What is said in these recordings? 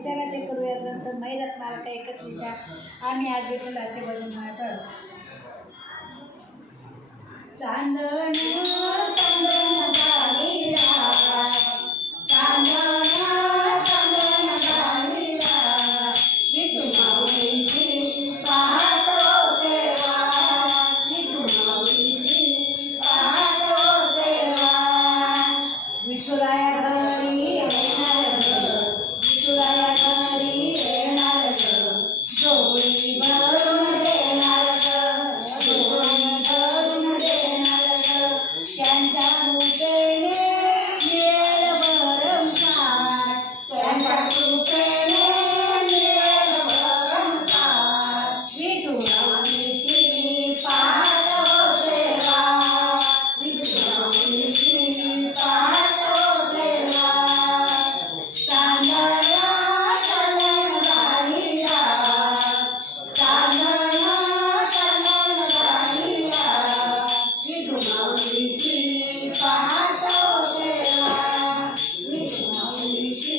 विचाराचे करूया ग्रंथ मैरत्नाला काही एकच विचार आम्ही आज विठ्ठलाचे भजन म्हणतो. चांदण चांदण झाली रात, चांदण चांदण झाली रात, विठू माऊलीची पाहतो देवा, विठू माऊलीची पाहतो देवा. विठुराया घरी येणार ग, विठुराया घरी येणार ग, जोडी भरून देणार ग, जोडी भरून देणार ग. त्यांच्या कृपेने मिळेल भरमसाठ, त्यांच्या कृपेने मिळेल भरमसाठ. विठू माऊलीची पाहतो देवा, विठू माऊलीची पाहतो देवा. चांदण चांदण झाली रात, चांदण चांदण झाली रात, विठू माऊलीची पाहतो देवा, विठू माऊलीची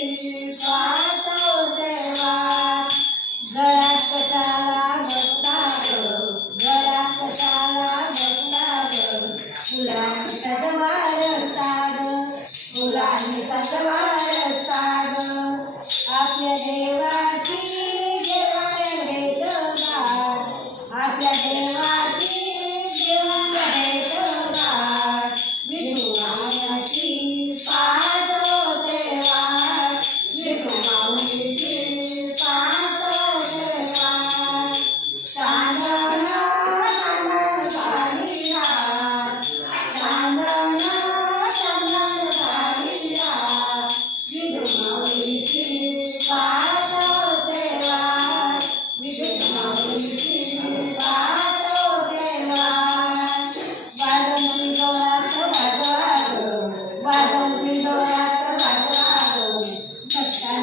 पाहतो देवा. गळ्यात कशाला बसता ग, गळ्यात कशाला बसता ग, फुलांनी सजवार साग, फुलांनी सजवार साग. आपल्या देवाची देवाला भेट गाठ, आपल्या देवाची देवाला भेट गाठ. विठू माऊलीची पाहतो देवा, विठू माऊलीची पाहतो देवा. चांदण चांदण झाली रात, चांदण चांदण झाली रात, विठू माऊलीची पाहतो देवा, विठू माऊलीची पाहतो देवा. वाजंत्री डोळ्यात वाजवा ग, वाजंत्री डोळ्यात वाजवा ग, भक्तांची